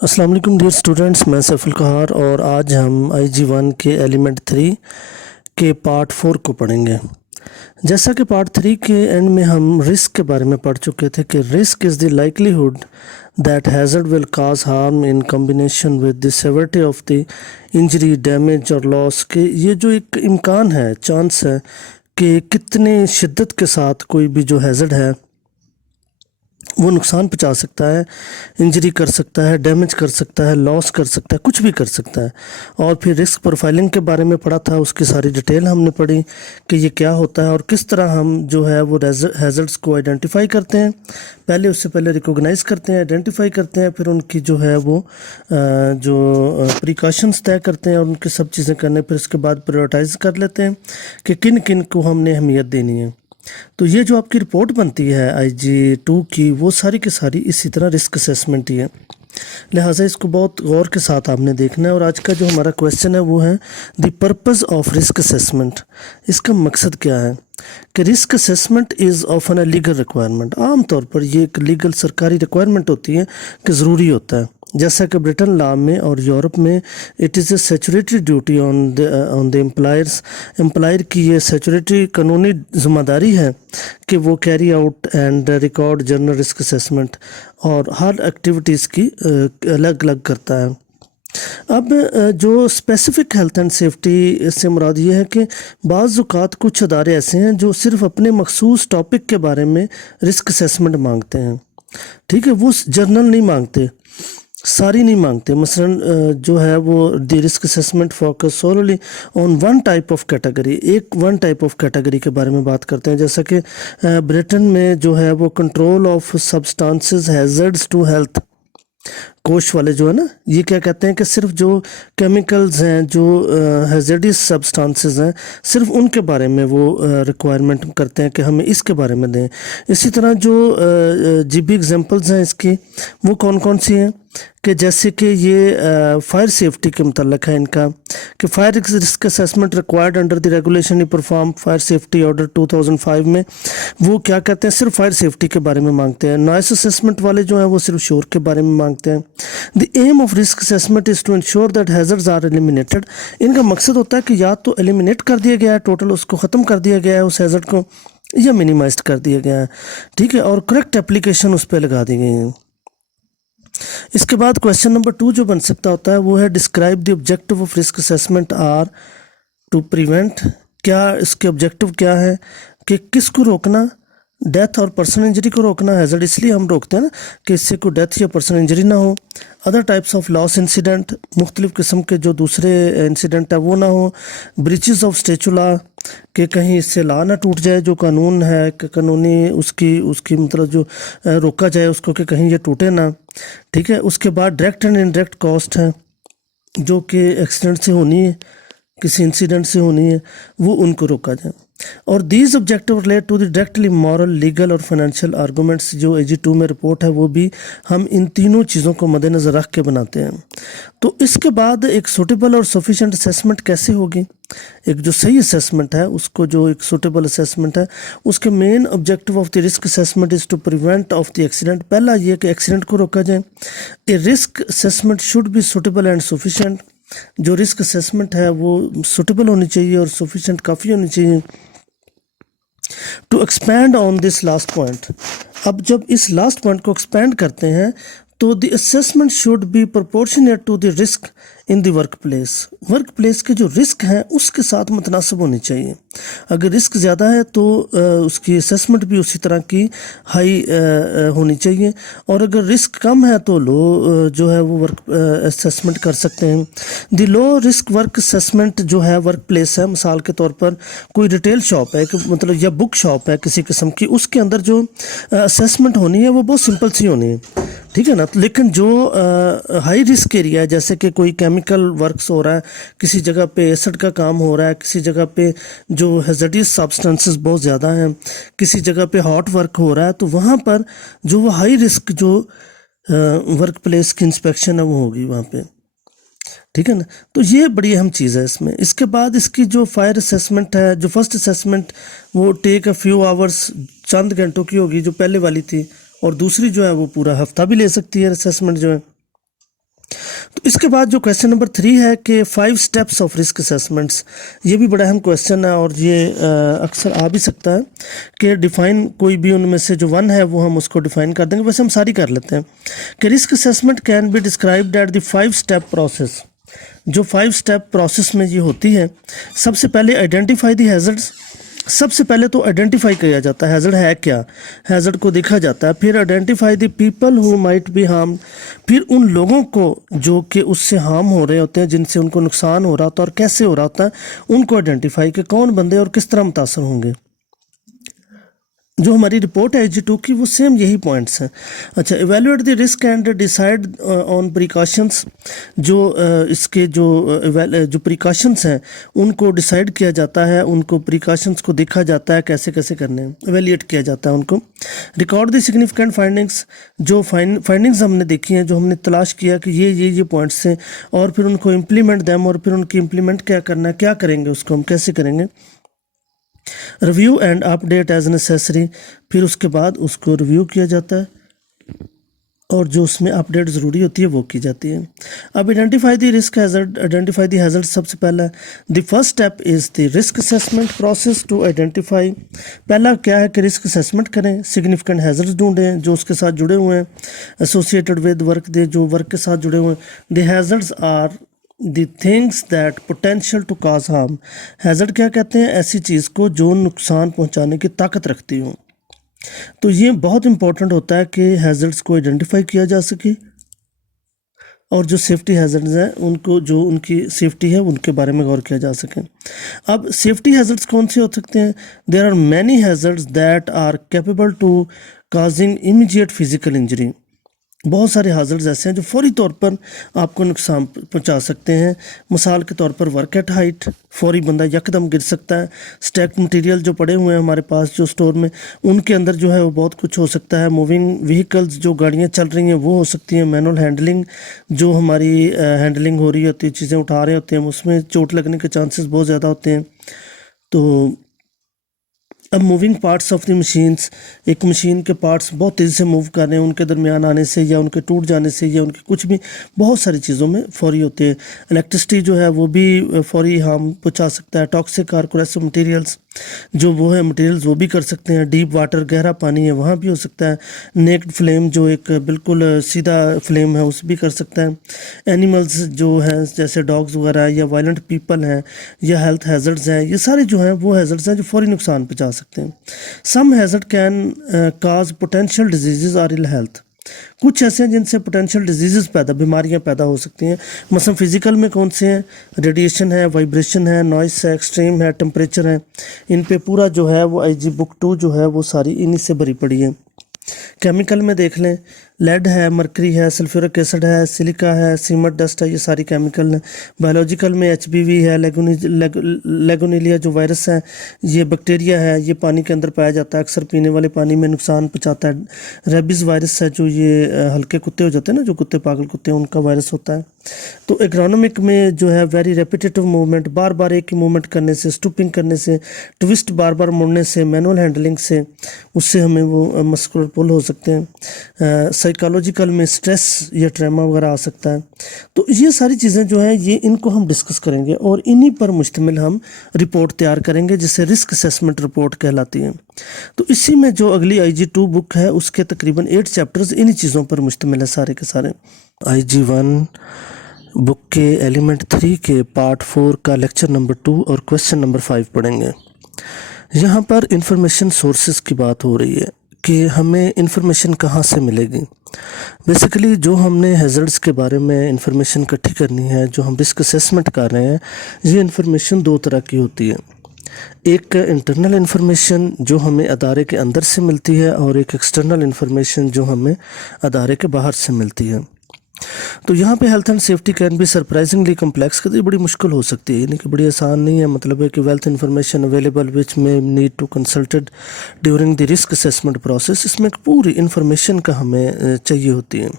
अस्सलाम वालेकुम dear students, मैं सैफुल कहार और आज हम IG 1 के एलिमेंट 3 के पार्ट 4 को पढ़ेंगे। जैसा कि पार्ट 3 के एंड में हम रिस्क के बारे में पढ़ चुके थे कि risk is the likelihood that hazard will cause harm in combination with the severity of the injury, damage और लॉस, के ये जो एक इम्कान है, चांस है कि कितनी शिद्दत के साथ कोई भी जो हैज़र्ड है वो नुकसान पहुंचा सकता है, इंजरी कर सकता है, डैमेज कर सकता है, लॉस कर सकता है, कुछ भी कर सकता है। और फिर रिस्क प्रोफाइलिंग के बारे में पढ़ा था, उसकी सारी डिटेल हमने पढ़ी कि ये क्या होता है और किस तरह हम जो है वो हैज़र्ड्स को आइडेंटिफाई करते हैं। उससे पहले रिकॉग्नाइज करते हैं, आइडेंटिफाई करते हैं, फिर उनकी जो है वो जो प्रिकॉशंस तय करते हैं और उनकी सब चीज़ें करने, फिर उसके बाद प्रायोरिटाइज कर लेते हैं कि किन किन को हमने अहमियत देनी है। तो ये जो आपकी रिपोर्ट बनती है IG 2 की, वो सारी की सारी इसी तरह रिस्क असेसमेंट ही है। लिहाजा इसको बहुत गौर के साथ आपने देखना है। और आज का जो हमारा क्वेश्चन है वो है the purpose of risk assessment. इसका मकसद क्या है कि risk assessment is often a legal requirement. आम तौर पर ये एक लीगल सरकारी रिक्वायरमेंट होती है कि ज़रूरी होता है। जैसा कि ब्रिटेन लॉ में और यूरोप में it is a statutory duty on the employer की ये सेचुरेटरी कानूनी ज़िम्मेदारी है कि वो carry out and record journal risk assessment और हर एक्टिविटीज़ की अलग अलग करता है। अब जो स्पेसिफ़िक हेल्थ एंड सेफ्टी से मुराद ये है कि बाज़ औक़ात कुछ अदारे ऐसे हैं जो सिर्फ़ अपने मखसूस टॉपिक के बारे में रिस्क असेसमेंट मांगते हैं। ठीक है, वो जर्नल नहीं मांगते, सारी नहीं मांगते। मसलन जो है वो the risk assessment focus solely on one type of category, one type of category के बारे में बात करते हैं। जैसा कि ब्रिटेन में जो है वो control of substances hazards to health, COSHH वाले जो है ना, ये क्या कहते हैं कि सिर्फ जो केमिकल्स हैं, जो हैज़र्डस सब्सटेंसेस हैं, सिर्फ उनके बारे में वो रिक्वायरमेंट करते हैं कि हमें इसके बारे में दें। इसी तरह जो जीबी एग्जांपल्स हैं इसकी, वो कौन कौन सी हैं कि जैसे कि ये फायर सेफ्टी के मतलब है इनका कि fire risk assessment required under the regulation he perform fire safety order 2005 में, वो क्या कहते हैं, सिर्फ फायर सेफ्टी के बारे में मांगते हैं। नॉइस असेसमेंट वाले जो हैं वो सिर्फ शोर के बारे में मांगते हैं। The aim of risk assessment is to ensure that hazards are eliminated. इनका मकसद होता है कि या तो एलिमिनेट कर दिया गया है, टोटल उसको ख़त्म कर दिया गया है उस हैज़र्ड को, या मिनिमाइज कर दिया गया है। ठीक है, और करेक्ट एप्लीकेशन उस पर लगा दी गई है। इसके बाद क्वेश्चन नंबर 2 जो बन सकता होता है वो है describe the objective of risk assessment are to prevent. क्या इसके ऑब्जेक्टिव क्या है कि किसको रोकना, डेथ और पर्सनल इंजरी को रोकना। हैज़र्ड इसलिए हम रोकते हैं ना कि इससे कोई डेथ या पर्सनल इंजरी ना हो। Other types of loss incident, मुख्तलिफ़ किस्म के जो दूसरे इंसिडेंट है वो ना हो। ब्रीचेस ऑफ स्टेचू लॉ, कि कहीं इससे लॉ ना टूट जाए, जो कानून है कि कानूनी उसकी उसकी मतलब जो रोका जाए उसको कि कहीं ये टूटे ना। ठीक है, उसके बाद डायरेक्ट एंड इनडायरेक्ट कॉस्ट है जो कि एक्सीडेंट से होनी है, किसी इंसिडेंट से होनी है, वो उनको रोका जाए। और these objective relate to the directly moral, legal और फाइनेंशियल आर्गूमेंट्स। जो IG 2 में रिपोर्ट है वो भी हम इन तीनों चीज़ों को मद्देनज़र रख के बनाते हैं। तो इसके बाद एक सूटेबल और सफिशेंट असेसमेंट कैसे होगी, एक जो सही असेसमेंट है उसको, जो एक सूटेबल असेसमेंट है उसके main objective of the risk assessment is to prevent of the accident. पहला ये कि एक्सीडेंट को रोका जाए। A risk assessment should be suitable and sufficient. जो रिस्क असेसमेंट है वो सूटेबल होनी चाहिए और सफिशेंट काफ़ी होनी चाहिए। To expand on this last point, अब जब इस लास्ट पॉइंट को एक्सपैंड करते हैं तो the assessment should be proportionate to the risk in the work place. Work place के जो रिस्क हैं उसके साथ मुतनासिब होनी चाहिए। अगर रिस्क ज़्यादा है तो उसकी असेसमेंट भी उसी तरह की हाई होनी चाहिए, और अगर रिस्क कम है तो लो जो है वो वर्क असेसमेंट कर सकते हैं। The low risk work assessment जो है वर्क प्लेस है, मिसाल के तौर पर कोई रिटेल शॉप है कि मतलब या बुक शॉप है किसी किस्म की, उसके अंदर जो असेसमेंट होनी है वो बहुत सिंपल सी होनी है। ठीक है ना, लेकिन जो हाई रिस्क एरिया है, जैसे कि कोई केमिकल वर्क्स हो रहा है, किसी जगह पे एसिड का काम हो रहा है, किसी जगह पे जो हैज़र्डस सब्सटेंसेस बहुत ज़्यादा हैं, किसी जगह पे हॉट वर्क हो रहा है, तो वहाँ पर जो वो हाई रिस्क जो वर्क प्लेस की इंस्पेक्शन है वो होगी वहाँ पे। ठीक है ना, तो ये बड़ी अहम चीज़ है इसमें। इसके बाद इसकी जो फायर असेसमेंट है, जो फर्स्ट असेसमेंट वो टेक अ फ्यू आवर्स, चंद घंटों की होगी जो पहले वाली थी, और दूसरी जो है वो पूरा हफ्ता भी ले सकती है असेसमेंट जो है। तो इसके बाद जो क्वेश्चन नंबर 3 है कि 5 स्टेप्स ऑफ रिस्क असेसमेंट्स, ये भी बड़ा अहम क्वेश्चन है और ये अक्सर आ भी सकता है कि डिफ़ाइन कोई भी उनमें से जो 1 है वो हम उसको डिफ़ाइन कर देंगे, वैसे हम सारी कर लेते हैं कि risk assessment can be described at the 5 step process. जो 5 स्टेप प्रोसेस में ये होती है, सबसे पहले आइडेंटिफाई दी हैज़र्ड्स। सबसे पहले तो आइडेंटिफाई किया जाता है हैज़र्ड है क्या, हैज़र्ड को देखा जाता है। फिर identify the people who might be harm, फिर उन लोगों को जो कि उससे हार्म हो रहे होते हैं, जिनसे उनको नुकसान हो रहा होता है और कैसे हो रहा होता है, उनको आइडेंटिफाई कि कौन बंदे और किस तरह मुतासर होंगे। जो हमारी रिपोर्ट है IG2 की, वो सेम यही पॉइंट्स हैं। अच्छा, evaluate the risk and decide on precautions. जो इसके जो प्रिकॉशंस हैं उनको डिसाइड किया जाता है, उनको प्रिकॉशंस को देखा जाता है कैसे कैसे करने हैं, इवेल्यूएट किया जाता है उनको। रिकॉर्ड द सिग्निफिकेंट फाइंडिंग्स, जो फाइंडिंग्स हमने देखी हैं, जो हमने तलाश किया कि ये पॉइंट्स हैं, और फिर उनको इम्प्लीमेंट दैम, और फिर उनकी इम्प्लीमेंट क्या करना है, क्या करेंगे उसको हम, कैसे करेंगे। Review and update as necessary, फिर उसके बाद उसको रिव्यू किया जाता है और जो उसमें अपडेट ज़रूरी होती है वो की जाती है। अब identify the risk hazard, identify the hazard सबसे पहला। The first step is the risk assessment process to identify. पहला क्या है कि रिस्क असेसमेंट करें, सिग्निफिकेंट हैज़र्ड्स ढूंढें जो उसके साथ जुड़े हुए हैं, एसोसिएटेड विद वर्क, दे जो वर्क के साथ जुड़े हुए हैं। The hazards are the things that potential to cause harm. Hazard क्या कहते हैं, ऐसी चीज़ को जो नुकसान पहुंचाने की ताकत रखती हो। तो ये बहुत इंपॉर्टेंट होता है कि हैज़र्ड्स को आइडेंटिफाई किया जा सके, और जो सेफ्टी हैज़र्ड्स हैं उनको, जो उनकी सेफ्टी है उनके बारे में गौर किया जा सके। अब सेफ्टी हैज़र्ड्स कौन से हो सकते हैं? There are many hazards that are capable to causing immediate physical injury. बहुत सारे हाज़र्ड्स ऐसे हैं जो फौरी तौर पर आपको नुकसान पहुंचा सकते हैं। मिसाल के तौर पर वर्क एट हाइट, फौरी बंदा यकदम गिर सकता है। स्टैक्ड मटेरियल जो पड़े हुए हैं हमारे पास जो स्टोर में, उनके अंदर जो है वो बहुत कुछ हो सकता है। मूविंग व्हीकल्स, जो गाड़ियां चल रही हैं वो हो सकती हैं। मैनुअल हैंडलिंग, जो हमारी हैंडलिंग हो रही होती है, चीज़ें उठा रहे होते हैं, उसमें चोट लगने के चांसेस बहुत ज़्यादा होते हैं। तो अब moving parts of the machines, एक मशीन के पार्ट्स बहुत तेज़ी से मूव कर रहे हैं, उनके दरमियान आने से या उनके टूट जाने से या उनके कुछ भी, बहुत सारी चीज़ों में फौरी होते हैं। इलेक्ट्रिसिटी जो है वो भी फौरी हार्म पहुंचा सकता है। टॉक्सिक और कोरेसिव मटेरियल्स, जो वो है मटेरियल्स, वो भी कर सकते हैं। डीप वाटर, गहरा पानी है, वहाँ भी हो सकता है। नेक्ड फ्लेम, जो एक बिल्कुल सीधा फ्लेम है, उस भी कर सकता है। एनिमल्स जो हैं जैसे डॉग्स वगैरह, या वायलेंट पीपल हैं, या हेल्थ हैज़र्ड्स हैं, ये सारे जो हैं वो हैज़र्ड्स हैं जो फौरी नुकसान पहुंचा सकते हैं। Some hazard can cause potential disease और इल हेल्थ। कुछ ऐसे हैं जिनसे पोटेंशियल डिजीज़ बीमारियां पैदा हो सकती हैं। मसलन फिज़िकल में कौन से हैं? रेडिएशन है, वाइब्रेशन है, नॉइस है, एक्सट्रीम है, टेम्परेचर है। इन पे पूरा जो है वो IG बुक 2 जो है वो सारी इन्हीं से भरी पड़ी है। केमिकल में देख लें, लेड है, मरकरी है, सल्फ्यूरिक एसिड है, सिलिका है, सीमट डस्ट है, ये सारी केमिकल हैं। बायोलॉजिकल में HPV है, लेगोनिलिया जो वायरस है, ये बैक्टीरिया है, ये पानी के अंदर पाया जाता है, अक्सर पीने वाले पानी में नुकसान पहुंचाता है। रेबीज़ वायरस है, जो ये हल्के कुत्ते हो जाते हैं ना, जो कुत्ते पागल कुत्ते हैं, उनका वायरस होता है। तो एग्रोनॉमिक में जो है वेरी रेपिटेटिव मूवमेंट, बार बार एक ही मूवमेंट करने से, स्टूपिंग करने से, ट्विस्ट बार बार मुड़ने से, मैनुअल हैंडलिंग से, उससे हमें वो मस्कुलर पुल हो सकते हैं। साइकोलॉजिकल में स्ट्रेस या ट्रॉमा वगैरह आ सकता है। तो ये सारी चीज़ें जो हैं ये इनको हम डिस्कस करेंगे और इन्हीं पर मुश्तमिल हम रिपोर्ट तैयार करेंगे, जिसे रिस्क असेसमेंट रिपोर्ट कहलाती है। तो इसी में जो अगली IG2 बुक है उसके तकरीबन 8 चैप्टर्स इन्हीं चीज़ों पर मुश्तमिल है सारे के सारे। IG1 बुक के एलिमेंट 3 के पार्ट 4 का लेक्चर नंबर 2 और क्वेश्चन नंबर 5 पढ़ेंगे। यहाँ पर इंफॉर्मेशन सोर्सेज की बात हो रही है कि हमें इंफॉर्मेशन कहाँ से मिलेगी। बेसिकली जो हमने हैज़र्ड्स के बारे में इंफॉर्मेशन इकट्ठी करनी है, जो हम रिस्क असेसमेंट कर रहे हैं, ये इंफॉर्मेशन 2 तरह की होती है। एक इंटरनल इंफॉर्मेशन जो हमें अदारे के अंदर से मिलती है, और एक एक्सटर्नल इंफॉर्मेशन जो हमें अदारे के बाहर से मिलती है। तो यहाँ पे health and safety can be surprisingly complex, कहते बड़ी मुश्किल हो सकती है, यानी कि बड़ी आसान नहीं है। मतलब है कि wealth information available which may need to consulted during the risk assessment process, इसमें एक पूरी इन्फॉर्मेशन का हमें चाहिए होती है।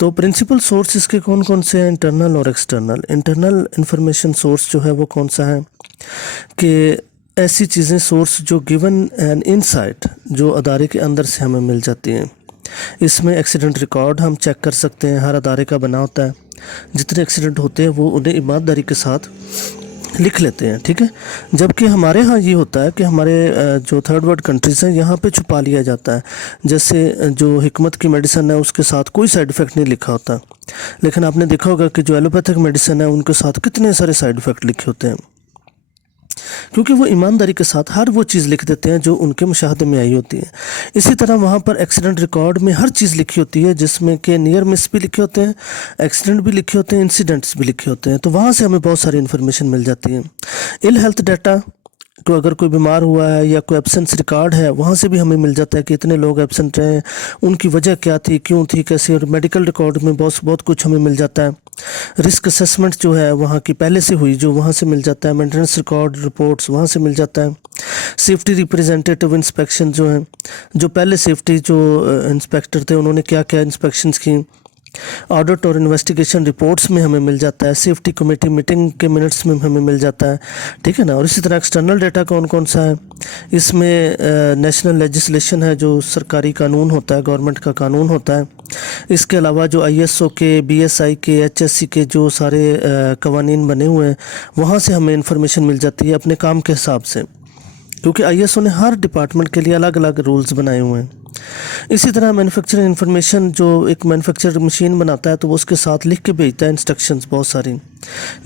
तो प्रिंसिपल सोर्स इसके कौन कौन से हैं? इंटरनल और एक्सटर्नल। इंटरनल इंफॉर्मेशन सोर्स जो है वो कौन सा है कि ऐसी चीज़ें, सोर्स जो गिवन एन इनसाइट, जो अदारे के अंदर से हमें मिल जाती हैं। इसमें एक्सीडेंट रिकॉर्ड हम चेक कर सकते हैं, हर अदारे का बना होता है। जितने एक्सीडेंट होते हैं वो उन्हें ईमानदारी के साथ लिख लेते हैं, ठीक है। जबकि हमारे यहाँ ये होता है कि हमारे जो थर्ड वर्ल्ड कंट्रीज़ हैं यहाँ पे छुपा लिया जाता है। जैसे जो हिकमत की मेडिसिन है उसके साथ कोई साइड इफ़ेक्ट नहीं लिखा होता, लेकिन आपने देखा होगा कि जो एलोपैथिक मेडिसिन है उनके साथ कितने सारे साइड इफ़ेक्ट लिखे होते हैं, क्योंकि वो ईमानदारी के साथ हर वो चीज़ लिख देते हैं जो उनके मुशाहदे में आई होती है। इसी तरह वहाँ पर एक्सीडेंट रिकॉर्ड में हर चीज़ लिखी होती है, जिसमें कि नियर मिस भी लिखे होते हैं, एक्सीडेंट भी लिखे होते हैं, इंसिडेंट्स भी लिखे होते हैं। तो वहाँ से हमें बहुत सारी इन्फॉर्मेशन मिल जाती है। इल हेल्थ डाटा को अगर कोई बीमार हुआ है या कोई एब्सेंस रिकॉर्ड है, वहाँ से भी हमें मिल जाता है कि इतने लोग एब्सेंट रहे, उनकी वजह क्या थी, क्यों थी, कैसे। और मेडिकल रिकॉर्ड में बहुत बहुत कुछ हमें मिल जाता है। रिस्क असेसमेंट जो है वहाँ की पहले से हुई जो वहाँ से मिल जाता है। मेंटेनेंस रिकॉर्ड रिपोर्ट्स वहाँ से मिल जाता है। सेफ्टी रिप्रेजेंटेटिव इंस्पेक्शन जो है, जो पहले सेफ्टी जो इंस्पेक्टर थे उन्होंने क्या क्या इंस्पेक्शंस की, ऑडिट और इन्वेस्टिगेशन रिपोर्ट्स में हमें मिल जाता है। सेफ्टी कमेटी मीटिंग के मिनट्स में हमें मिल जाता है, ठीक है ना। और इसी तरह एक्सटर्नल डाटा कौन कौन सा है, इसमें नेशनल लेजिस्लेशन है, जो सरकारी कानून होता है, गवर्नमेंट का कानून होता है। इसके अलावा जो ISO के, BSI के, HSC के जो सारे कवानीन बने हुए हैं, वहाँ से हमें इंफॉर्मेशन मिल जाती है अपने काम के हिसाब से, क्योंकि ISO ने हर डिपार्टमेंट के लिए अलग अलग रूल्स बनाए हुए हैं। इसी तरह मैन्युफैक्चरिंग इन्फॉर्मेशन, जो एक मैन्युफैक्चर मशीन बनाता है तो वो उसके साथ लिख के भेजता है इंस्ट्रक्शंस बहुत सारी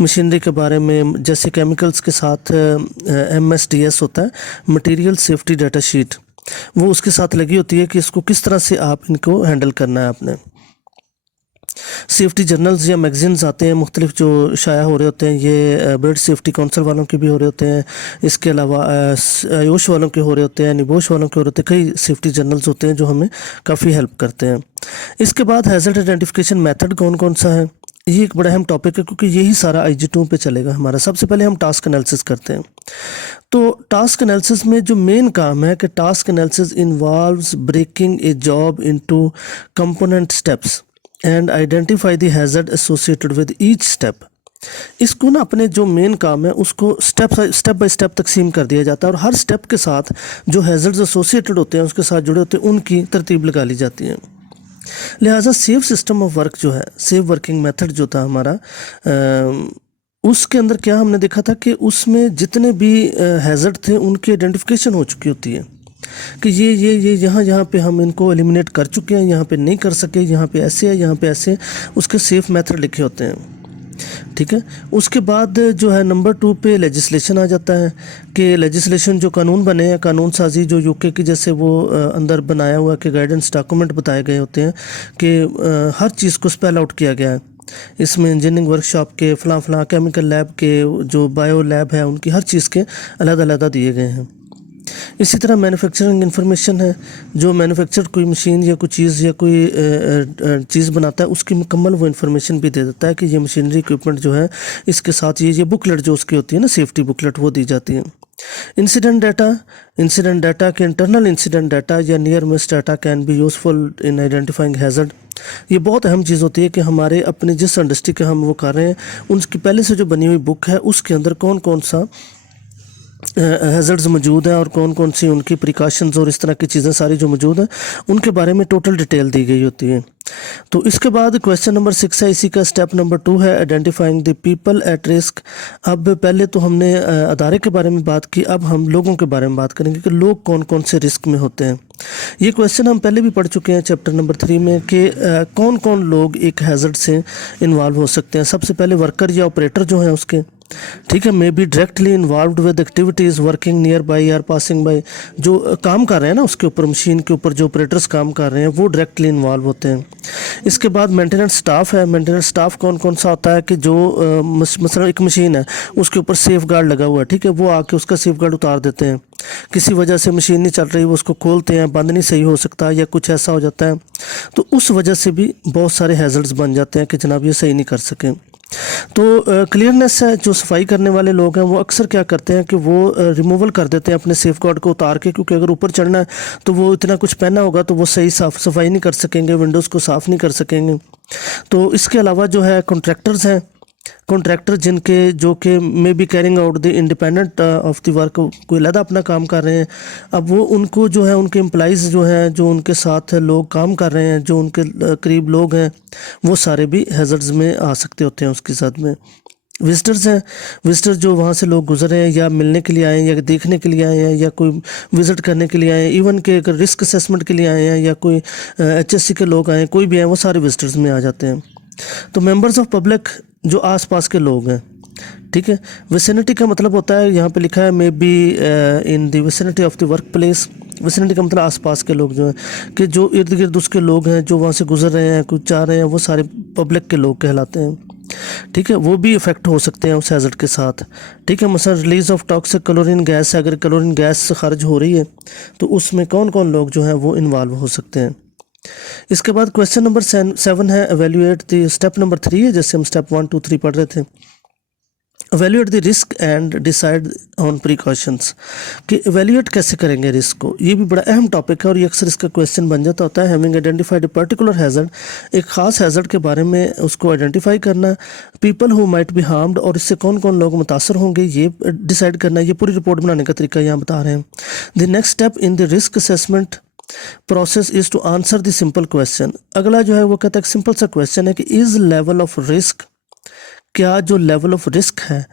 मशीनरी के बारे में। जैसे केमिकल्स के साथ MSDS होता है, मटेरियल सेफ्टी डाटा शीट, वो उसके साथ लगी होती है कि इसको किस तरह से आप इनको हैंडल करना है आपने। सेफ्टी जर्नल्स या मैगजीन्स आते हैं मुख्तलिफ जो शाया हो रहे होते हैं, ये बर्ड सेफ्टी काउंसिल वालों के भी हो रहे होते हैं, इसके अलावा आयोश वालों के हो रहे होते हैं, निबोश वालों के हो रहे होते हैं। कई सेफ्टी जर्नल्स होते हैं जो हमें काफ़ी हेल्प करते हैं। इसके बाद हैज़र्ड आइडेंटिफिकेशन मेथड कौन कौन सा है, ये एक बड़ा अहम टॉपिक है, क्योंकि यही सारा IG2 पे चलेगा हमारा। सबसे पहले हम टास्क एनालिसिस करते हैं। तो टास्क एनालिसिस में जो मेन काम है कि task analysis involves breaking a job into component steps and identify the hazard associated with each step. इसको ना अपने जो मेन काम है उसको स्टेप बाय स्टेप तकसीम कर दिया जाता है, और हर स्टेप के साथ जो हैज़र्ड्स एसोसिएटेड होते हैं, उसके साथ जुड़े होते हैं, उनकी तरतीब लगा ली जाती है। लिहाजा सेफ सिस्टम ऑफ वर्क जो है, सेफ वर्किंग मेथड जो था हमारा, उसके अंदर क्या हमने देखा था कि उसमें जितने भी हैज़र्ड थे उनकी आइडेंटिफिकेशन हो चुकी होती है कि ये यहाँ पे हम इनको एलिमिनेट कर चुके हैं, यहाँ पे नहीं कर सके, यहाँ पे ऐसे है, यहाँ पे ऐसे, उसके सेफ मेथड लिखे होते हैं, ठीक है। उसके बाद जो है नंबर 2 पे लेजिस्लेशन आ जाता है कि लेजिस्लेशन जो कानून बने हैं, कानून साजी जो UK की जैसे वो अंदर बनाया हुआ कि गाइडेंस डॉक्यूमेंट बताए गए होते हैं कि हर चीज़ को स्पेल आउट किया गया है। इसमें इंजीनियरिंग वर्कशॉप के फलां केमिकल लैब के, जो बायो लैब है, उनकी हर चीज़ के अलग-अलग दिए गए हैं। इसी तरह मैन्युफैक्चरिंग इन्फॉर्मेशन है, जो मैन्युफैक्चर कोई मशीन या कोई चीज़ या कोई चीज़ बनाता है उसकी मुकम्मल वो इन्फॉर्मेशन भी दे देता है कि ये मशीनरी इक्विपमेंट जो है, इसके साथ ये बुकलेट जो उसकी होती है ना, सेफ्टी बुकलेट, वो दी जाती है। इंसिडेंट डाटा के इंटरनल इंसिडेंट डाटा या near miss data can be useful in identifying hazard. ये बहुत अहम चीज़ होती है कि हमारे अपने जिस इंडस्ट्री के हम वो कर रहे हैं, उनकी पहले से जो बनी हुई बुक है उसके अंदर कौन कौन सा हैज़र्ड्स मौजूद हैं और कौन कौन सी उनकी प्रिकॉशंस और इस तरह की चीज़ें सारी जो मौजूद हैं, उनके बारे में टोटल डिटेल दी गई होती है। तो इसके बाद क्वेश्चन नंबर 6 है, इसी का स्टेप नंबर 2 है identifying the people at risk. अब पहले तो हमने अदारे के बारे में बात की, अब हम लोगों के बारे में बात करेंगे कि लोग कौन कौन से रिस्क में होते हैं। ये क्वेश्चन हम पहले भी पढ़ चुके हैं चैप्टर नंबर 3 में कि कौन कौन लोग एक हैज़र्ड से इन्वॉल्व हो सकते हैं। सबसे पहले वर्कर या ऑपरेटर जो हैं उसके, ठीक है, may be directly involved with activities working near by और पासिंग बाई। जो काम कर रहे हैं ना उसके ऊपर, मशीन के ऊपर जो ऑपरेटर्स काम कर रहे हैं वो डायरेक्टली इन्वॉल्व होते हैं। इसके बाद मेंटेनेंस स्टाफ है। मेंटेनेंस स्टाफ कौन कौन सा होता है कि जो मसलन एक मशीन है उसके ऊपर सेफ गार्ड लगा हुआ है, ठीक है, वो आके उसका सेफ गार्ड उतार देते हैं। किसी वजह से मशीन नहीं चल रही, वो उसको खोलते हैं, बंद नहीं सही हो सकता या कुछ ऐसा हो जाता है, तो उस वजह से भी बहुत सारे हैज़र्ड्स बन जाते हैं कि जनाब ये सही नहीं कर सके। तो क्लियरनेस है, जो सफाई करने वाले लोग हैं वो अक्सर क्या करते हैं कि वो रिमूवल कर देते हैं अपने सेफ गार्ड को उतार के, क्योंकि अगर ऊपर चढ़ना है तो वो इतना कुछ पहना होगा तो वो सही सफाई नहीं कर सकेंगे, विंडोज़ को साफ़ नहीं कर सकेंगे। तो इसके अलावा जो है कॉन्ट्रैक्टर्स हैं, कॉन्ट्रैक्टर जिनके जो कि may be carrying out the independent of the work, कोई अलग अपना काम कर रहे हैं, अब वो उनको जो है उनके एम्प्लॉइज़ जो हैं, जो उनके साथ लोग काम कर रहे हैं, जो उनके करीब लोग हैं, वो सारे भी हैज़र्ड्स में आ सकते होते हैं उसके साथ में। विजिटर्स हैं, विजिटर जो वहाँ से लोग गुजर रहे हैं या मिलने के लिए आए हैं या देखने के लिए आए हैं या कोई विज़िट करने के लिए आए हैं, इवन के अगर रिस्क असेसमेंट के लिए आए हैं या कोई HSC के लोग आए हैं, कोई भी आए, वो सारे विजिटर्स में आ जाते हैं। तो मेंबर्स ऑफ पब्लिक जो आसपास के लोग हैं, ठीक है। विसिनिटी का मतलब होता है, यहाँ पे लिखा है may be in the vicinity of the work place. Vicinity का मतलब आसपास के लोग जो हैं, कि जो इर्द गिर्द उसके लोग हैं, जो वहाँ से गुजर रहे हैं, कुछ जा रहे हैं, वो सारे पब्लिक के लोग कहलाते हैं, ठीक है। वो भी इफेक्ट हो सकते हैं उस हैज़र्ड के साथ, ठीक है। मसलन release of toxic chlorine gas, अगर क्लोरीन गैस खारिज हो रही है तो उसमें कौन कौन लोग जो हैं वो इन्वॉल्व हो सकते हैं। इसके बाद क्वेश्चन नंबर 7 है एवेल्यूएट द, स्टेप नंबर 3 है, जैसे हम स्टेप 1 2 3 पढ़ रहे थे। Evaluate the risk and decide on precautions, कि एवेल्यूएट कैसे करेंगे रिस्क को, ये भी बड़ा अहम टॉपिक है और ये अक्सर इसका क्वेश्चन बन जाता होता है। Having identified a particular hazard, एक ख़ास हैज़र्ड के बारे में उसको आइडेंटिफाई करना, people who might be harmed, और इससे कौन कौन लोग मुतासर होंगे ये डिसाइड करना, ये पूरी रिपोर्ट बनाने का तरीका यहाँ बता रहे हैं। The next step in the risk assessment process is to answer the simple question. अगला जो है वो कहता है सिंपल सा क्वेश्चन है कि इज़ लेवल ऑफ रिस्क, क्या जो लेवल ऑफ रिस्क है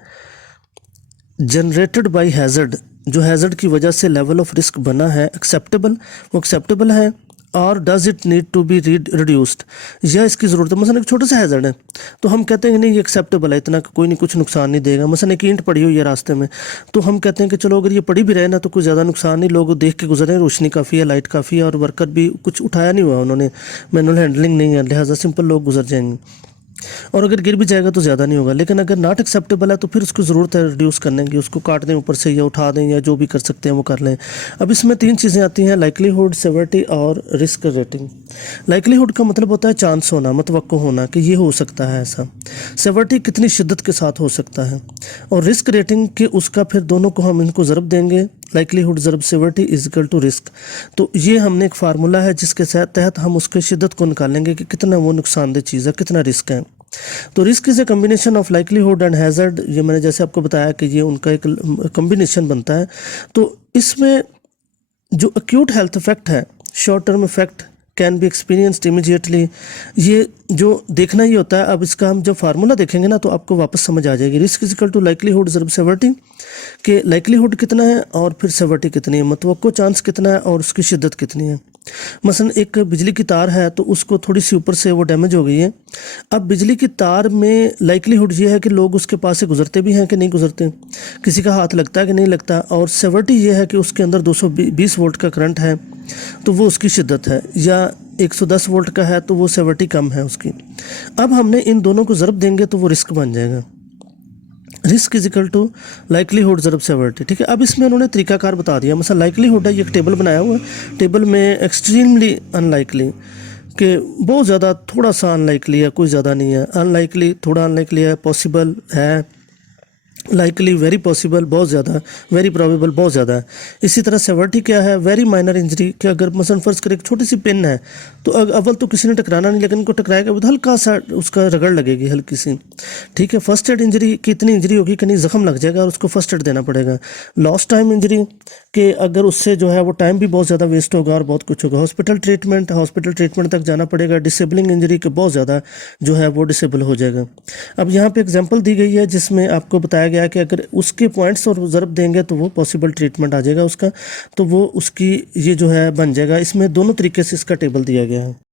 जनरेटेड बाय हैज़र्ड, जो हैज़र्ड की वजह से लेवल ऑफ रिस्क बना है, एक्सेप्टेबल, वो एक्सेप्टेबल है, और does it need to be reduced, या इसकी ज़रूरत है। मसलन एक छोटा सा हैज़र्ड है तो हम कहते हैं कि नहीं ये एक्सेप्टेबल है, इतना कोई नहीं, कुछ नुकसान नहीं देगा। मसलन एक ईंट पड़ी हुई है रास्ते में, तो हम कहते हैं कि चलो अगर ये पड़ी भी रहे ना तो कोई ज़्यादा नुकसान नहीं, लोग देख के गुजरे, रोशनी काफ़ी है, लाइट काफ़ी है, और वर्कर भी कुछ उठाया नहीं हुआ उन्होंने, मैनुअल हैंडलिंग नहीं है, लिहाजा सिंपल लोग गुजर जाएंगे, और अगर गिर भी जाएगा तो ज़्यादा नहीं होगा। लेकिन अगर नॉट एक्सेप्टेबल है तो फिर उसकी ज़रूरत है रिड्यूस करने की, उसको काट दें ऊपर से या उठा दें या जो भी कर सकते हैं वो कर लें। अब इसमें 3 चीज़ें आती हैं, लाइकलीहुड, सेवरिटी और रिस्क रेटिंग। लाइकलीहुड का मतलब होता है चांस होना, मतवक्को होना कि ये हो सकता है ऐसा। सेवरिटी कितनी शिद्दत के साथ हो सकता है, और रिस्क रेटिंग के उसका फिर दोनों को हम इनको ज़रब देंगे, लाइकलीहुड ज़रब severity is equal to risk. तो ये हमने एक फार्मूला है जिसके तहत हम उसके शिद्दत को निकालेंगे कि कितना वो नुकसानदेह चीज़ है, कितना रिस्क है। तो risk is a combination of likelihood and hazard, ये मैंने जैसे आपको बताया कि ये उनका एक कम्बिनेशन बनता है। तो इसमें जो अक्यूट हेल्थ इफेक्ट है, short term effect can be experienced immediately, ये जो देखना ही होता है। अब इसका हम जब फार्मूला देखेंगे ना तो आपको वापस समझ आ जाएगी। Risk is equal to likelihood ज़रब सेवरिटी, कि लाइकलीहुड कितना है और फिर सेवरिटी कितनी है, मतवक्को चांस कितना है और उसकी शिद्दत कितनी है। मसलन एक बिजली की तार है तो उसको थोड़ी सी ऊपर से वो डैमेज हो गई है, अब बिजली की तार में लाइकलीहुड ये है कि लोग उसके पास से गुजरते भी हैं कि नहीं गुजरते, किसी का हाथ लगता है कि नहीं लगता, और सेवरिटी ये है कि उसके अंदर 220 वोल्ट का करंट है तो वो उसकी शिद्दत है, या 110 वोल्ट का है तो वो सेवरिटी कम है उसकी। अब हमने इन दोनों को ज़रब देंगे तो वो रिस्क बन जाएगा। Risk is equal to likelihood ज़रब सेवरिटी, ठीक है। अब इसमें उन्होंने तरीकाकार बता दिया। मसला लाइकलीहुड है, ये एक टेबल बनाया हुआ है, टेबल में एक्सट्रीमली अनलाइकली, कि बहुत ज़्यादा, थोड़ा सा अनलाइकली है, कोई ज़्यादा नहीं है, अनलाइकली, थोड़ा अनलाइकली है, पॉसिबल है, लाइकली वेरी पॉसिबल बहुत ज़्यादा, वेरी प्रोबेबल बहुत ज़्यादा है। इसी तरह सेवरिटी क्या है, वेरी माइनर इंजरी, कि अगर मसलन फ़र्ज़ करें एक छोटी सी पिन है तो अव्वल तो किसी ने टकराना नहीं, लेकिन उनको टकराएगा तो हल्का सा उसका रगड़ लगेगी हल्की सी, ठीक है। फर्स्ट एड इंजरी की इतनी इंजरी होगी कि नहीं ज़ख्म लग जाएगा और उसको फर्स्ट एड देना पड़ेगा। लॉस्ट टाइम इंजरी, कि अगर उससे जो है वो टाइम भी बहुत ज़्यादा वेस्ट होगा और बहुत कुछ होगा। हॉस्पिटल ट्रीटमेंट तक जाना पड़ेगा। डिसेबलिंग इंजरी के बहुत ज़्यादा जो है वो डिसेबल हो जाएगा। अब यहाँ पे एग्जांपल दी गई है जिसमें आपको बताया गया कि अगर उसके पॉइंट्स और ज़रब देंगे तो वो पॉसिबल ट्रीटमेंट आ जाएगा उसका, तो वो उसकी ये जो है बन जाएगा। इसमें दोनों तरीके से इसका टेबल दिया गया है।